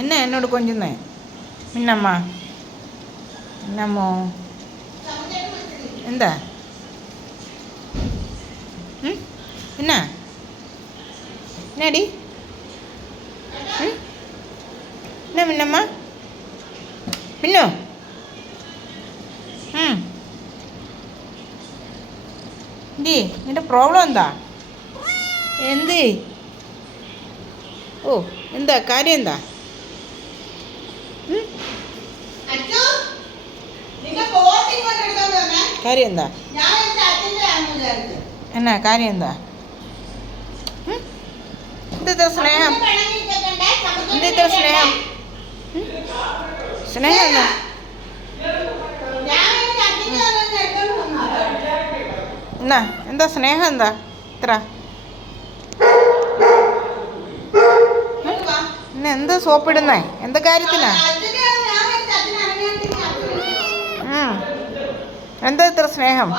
എന്നാ എന്നോട് കൊഞ്ചുന്നേ? മിന്നമ്മ, മിന്നമ്മോ, എന്താ എന്നാ എന്നാടി എന്നാ മിന്നമ്മ? മിന്നോ, ഡി നിൻ്റെ പ്രോബ്ലം എന്താ? എന്ത്? ഓ, എന്താ കാര്യം? എന്താ കാര്യം? എന്താ എന്നാ കാര്യം? എന്താ എന്തിത്ര സ്നേഹം? എന്തിത്ര സ്നേഹം? സ്നേഹം എന്താ? എന്നാ എന്താ സ്നേഹം? എന്താ ഇത്ര? പിന്നെ എന്താ സോപ്പിടുന്നേ? എന്താ കാര്യത്തിനാ? എന്താ ഇത്ര സ്നേഹം?